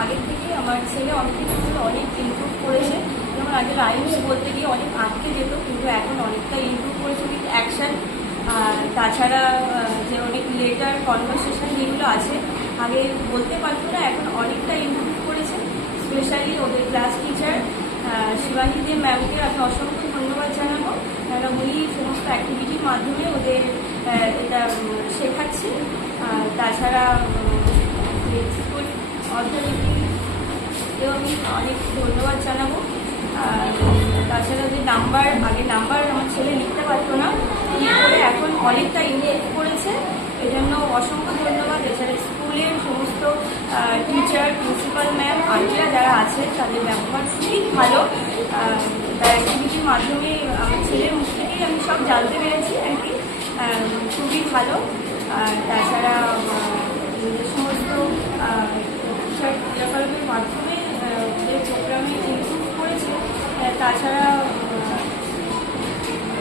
আগের থেকে আমার ছেলে অনেক ইমপ্রুভ করেছে। যেমন আগে রাইমস বলতে গিয়ে অনেক আটকে যেত, কিন্তু এখন অনেকটা ইমপ্রুভ করেছে উইথ অ্যাকশান। তাছাড়া যে অনেক লেটার কনভারসেশন যেগুলো আছে আগে বলতে পারতো না, এখন অনেকটা ইমপ্রুভ করেছে। স্পেশালি ওদের ক্লাস টিচার শিবানী দে ম্যামকে আমি অসংখ্য ধন্যবাদ জানাবো, কারণ উনি সমস্ত অ্যাক্টিভিটির মাধ্যমে ওদের এটা শেখাচ্ছে। তাছাড়া স্কুল অথরিটি এবং অনেক ধন্যবাদ জানাবো। তাছাড়া যে আগে নাম্বার আমার ছেলে লিখতে পারতো না, করে এখন অনেকটা ইমপ্রুভ করেছে, এই জন্য অসংখ্য ধন্যবাদ। এছাড়া স্কুলের সমস্ত টিচার, প্রিন্সিপাল ম্যাম, আন্টিরা যারা আছে তাদের ব্যবহার খুবই ভালো। তার অ্যাক্টিভিটির মাধ্যমে আমার ছেলের মুখ থেকেই আমি সব জানতে পেরেছি আর কি, খুবই ভালো। তাছাড়া সমস্ত টিচার ক্রিয়াকলাপের মাধ্যমে ওদের প্রোগ্রামে ইমপ্রুভ করেছে। তাছাড়া